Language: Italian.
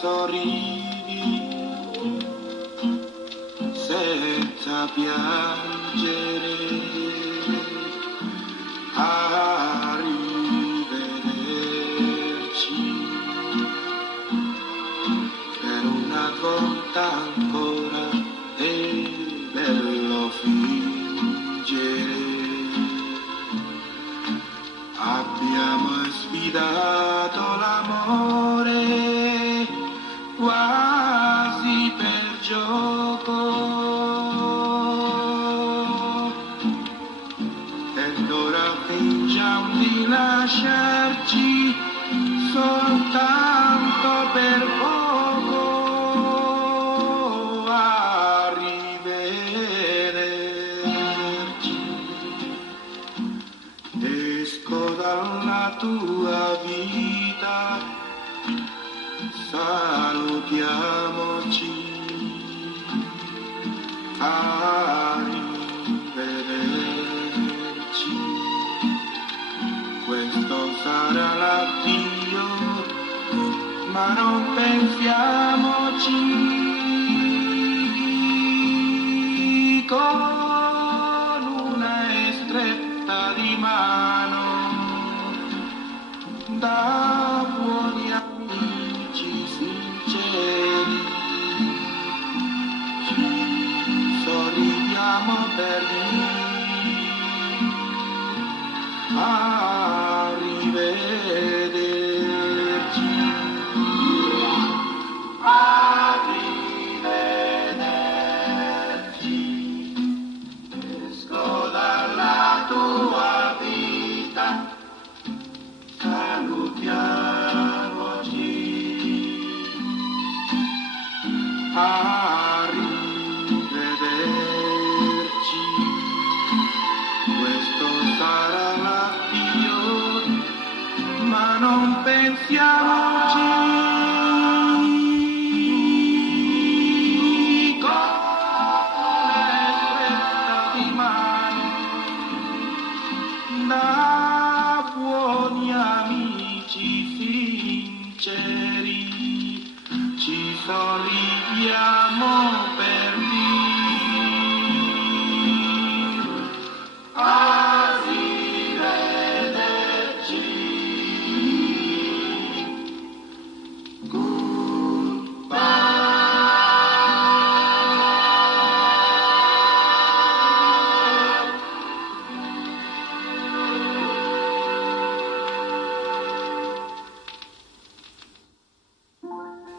sorridi senza piangere, arrivederci per una volta ancora è bello fingere. Abbiamo sfidato l'amore quasi per gioco ed ora fingiamo di lasciarci soltanto per poco. Arrivederci. Esco dalla tua vita, salutiamoci, arrivederci. Questo sarà l'addio, ma non pensiamoci. Con una stretta di mano da buoni amici sinceri ci sorridiamo per arrivederci. Arrivederci. Esco dalla tua vita, salutiamoci, arrivederci. Questo sarà l'addio, ma non pensiamoci. Con una stretta di mano da buoni amici sinceri ci sorridiamo per